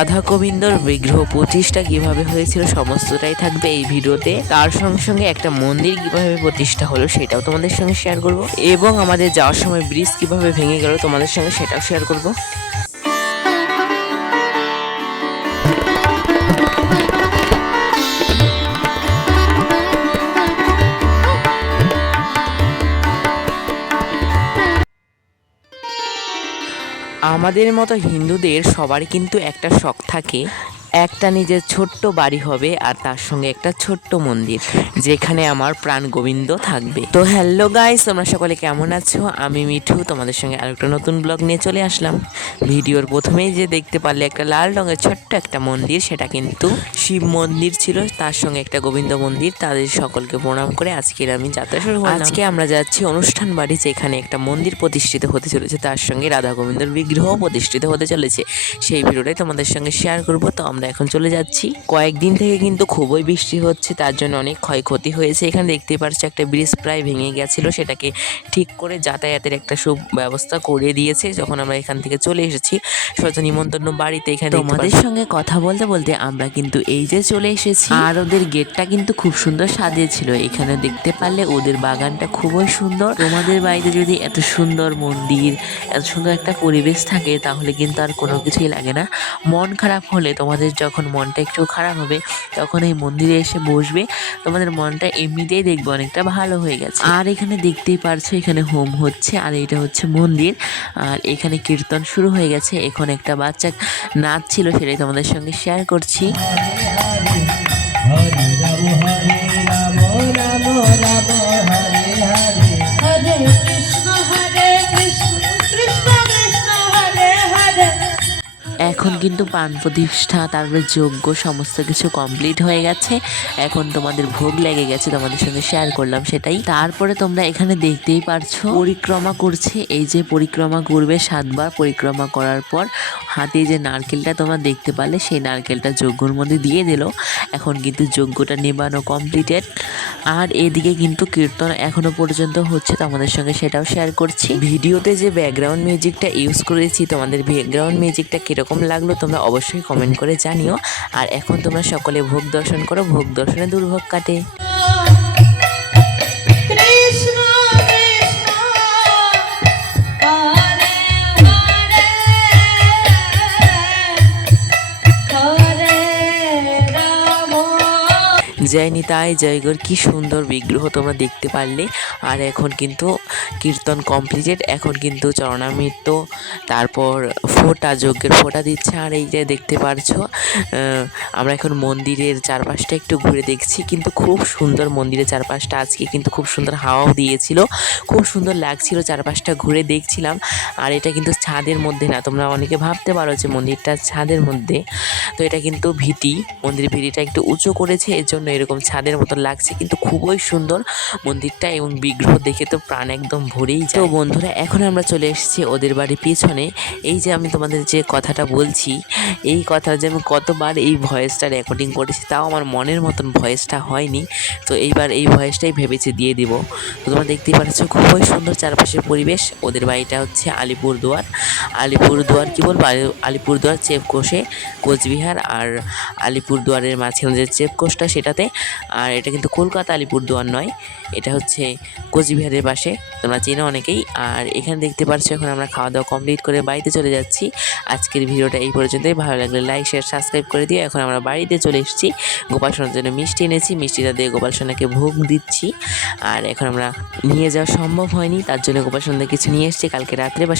রাধা গোবিন্দর বিগ্রহ প্রতিষ্ঠা কিভাবে হয়েছিল সমস্তটাই থাকবে এই ভিডিওতে। তার সঙ্গে সঙ্গে একটা মন্দির কিভাবে প্রতিষ্ঠা হলো সেটাও তোমাদের সঙ্গে শেয়ার করব, এবং আমাদের যাওয়ার সময় ব্রিজ কিভাবে ভেঙে গেল তোমাদের সঙ্গে সেটাও শেয়ার করব। আমাদের মতো হিন্দুদের সবারই কিন্তু একটা শখ থাকে, একটা নিজের ছোট্ট বাড়ি হবে আর তার সঙ্গে একটা ছোট্ট মন্দির যেখানে আমার প্রাণ গোবিন্দ থাকবে। তো হ্যালো গাইস, তোমরা সকলে কেমন আছো? আমি মিঠু তোমাদের সঙ্গে আরেকটা নতুন ব্লগ নিয়ে চলে আসলাম। ভিডিওর প্রথমেই যে দেখতে পারলে একটা লাল রঙের ছোট্ট একটা মন্দির, সেটা কিন্তু শিব মন্দির ছিল, তার সঙ্গে একটা গোবিন্দ মন্দির। তাদের সকলকে প্রণাম করে আজকের আমি যাত্রা শুরু করলাম। আজকে আমরা যাচ্ছি অনুষ্ঠান বাড়ি, যেখানে একটা মন্দির প্রতিষ্ঠিত হতে চলেছে, তার সঙ্গে রাধা গোবিন্দর বিগ্রহ প্রতিষ্ঠিত হতে চলেছে। সেই ভিডিওটাই তোমাদের সঙ্গে শেয়ার করবো। তো আমরা এখন চলে যাচ্ছি। কয়েকদিন থেকে কিন্তু খুবই বৃষ্টি হচ্ছে, তার জন্য অনেক ক্ষয়ক্ষতি হয়েছে। এখানে দেখতে পাচ্ছ একটা ব্রিজ প্রায় ভেঙে গেছিল, সেটাকে ঠিক করে যাতায়াতের একটা সুব্যবস্থা করে দিয়েছে যখন আমরা এখান থেকে চলে এসেছি সচেতন নিমন্ত্রণ বাড়িতে। এখানে তোমাদের সঙ্গে কথা বলতে বলতে আমরা কিন্তু এই যে চলে এসেছি, আর ওদের গেটটা কিন্তু খুব সুন্দর সাজিয়েছিল। এখানে দেখতে পারলে ওদের বাগানটা খুবই সুন্দর। তোমাদের বাড়িতে যদি এত সুন্দর মন্দির, এত সুন্দর একটা পরিবেশ থাকে, তাহলে কিন্তু আর কোনো কিছুই লাগে না। মন খারাপ হলে, তোমাদের যখন মনটা একটু খারাপ হবে, তখন এই মন্দিরে এসে বসবে, তোমাদের মনটা এমনিতেই দেখবে অনেকটা ভালো হয়ে গেছে। আর এখানে দেখতেই পারছো এখানে হোম হচ্ছে, আর এটা হচ্ছে মন্দির। আর এখানে কীর্তন শুরু হয়ে গেছে। এখন একটা বাচ্চা নাচ ছিল, সেটাই তোমাদের সঙ্গে শেয়ার করছি। এখন কিন্তু প্রাণ প্রতিষ্ঠা, তারপরে যজ্ঞ সমস্ত কিছু কমপ্লিট হয়ে গেছে। এখন তোমাদের ভোগ লেগে গেছে, তোমাদের সঙ্গে শেয়ার করলাম সেটাই। তারপরে তোমরা এখানে দেখতেই পারছো পরিক্রমা করছে। এই যে পরিক্রমা করবে 7 বার, পরিক্রমা করার পর হাতে যে নারকেলটা তোমরা দেখতে পারলে, সেই নারকেলটা যজ্ঞর মধ্যে দিয়ে দিল। এখন কিন্তু যজ্ঞটা নেবানো কমপ্লিটেড। আর এদিকে কিন্তু কীর্তন এখনো পর্যন্ত হচ্ছে, তোমাদের সঙ্গে সেটাও শেয়ার করছি। ভিডিওতে যে ব্যাকগ্রাউন্ড মিউজিকটা ইউজ করেছি, তোমাদের ব্যাকগ্রাউন্ড মিউজিকটা কীরকম লাগলো তোমরা অবশ্যই কমেন্ট করে জানিও। আর এখন তোমরা সকলে ভোগ দর্শন করো, ভোগ দর্শনে দুর্ভোগ কাটে। জয় নিতাই জয় গৌর, কি সুন্দর বিগ্রহ তোমরা দেখতে পারলে। আর এখন কিন্তু কীর্তন কমপ্লিটেড। এখন কিন্তু চরণামৃত, তারপর ফোঁটা, যজ্ঞের ফোঁটা দিচ্ছে। আর এই যে দেখতে পারছো আমরা এখন মন্দিরের চারপাশটা একটু ঘুরে দেখছি, কিন্তু খুব সুন্দর মন্দিরের চারপাশটা। আজকে কিন্তু খুব সুন্দর হাওয়াও দিয়েছিল, খুব সুন্দর লাগছিল চারপাশটা ঘুরে দেখছিলাম। আর এটা কিন্তু ছাদের মধ্যে না, তোমরা অনেকে ভাবতে পারো যে মন্দিরটা ছাদের মধ্যে, তো এটা কিন্তু ভিটি, মন্দিরের ভিটিটা একটু উঁচু করেছে, এর জন্য এরকম ছাদের মতো লাগছে, কিন্তু খুবই সুন্দর মন্দিরটা এবং বিগ্রহ দেখে তো প্রাণ একদম ভরেই যায়। তো বন্ধুরা, এখন আমরা চলে এসেছি ওদের বাড়ির পিছনে। এই যে আমি তোমাদের যে কথাটা বলছি, এই কথা যে আমি কতবার এই ভয়েসটা রেকর্ডিং করেছি, তাও আমার মনের মতন ভয়েসটা হয়নি। তো এইবার এই ভয়েসটাই ভেবেছি দিয়ে দিব। তো তোমরা দেখতেই পাচ্ছ খুবই সুন্দর চারপাশের পরিবেশ। ওদের বাড়িটা হচ্ছে আলিপুরদুয়ার। আলিপুরদুয়ার কি বলবো, আলিপুরদুয়ার চেপকোষে কোচবিহার, আর আলিপুরদুয়ারের মাঝখানে যে চেপকোষটা সেটাতে। আর এটা কিন্তু কলকাতা আলিপুরদুয়ার নয়, এটা হচ্ছে কোচবিহারের পাশে, তোমরা চেনো অনেকেই। আর এখানে দেখতে পাচ্ছ এখন আমরা খাওয়া দাওয়া কমপ্লিট করে বাড়িতে চলে যাচ্ছি। আজকের ভিডিওটা এই পর্যন্তই। ভালো লাগলে লাইক শেয়ার সাবস্ক্রাইব করে দিও। এখন আমরা বাড়িতে চলে এসেছি, গোপাল সোনার জন্য মিষ্টি এনেছি, মিষ্টিটা দিয়ে গোপাল সোনাকে ভোগ দিচ্ছি। আর এখন আমরা নিয়ে যাওয়া সম্ভব হয়নি, তার জন্য গোপাল সোনাদের কিছু নিয়ে এসেছি কালকে রাত্রে বা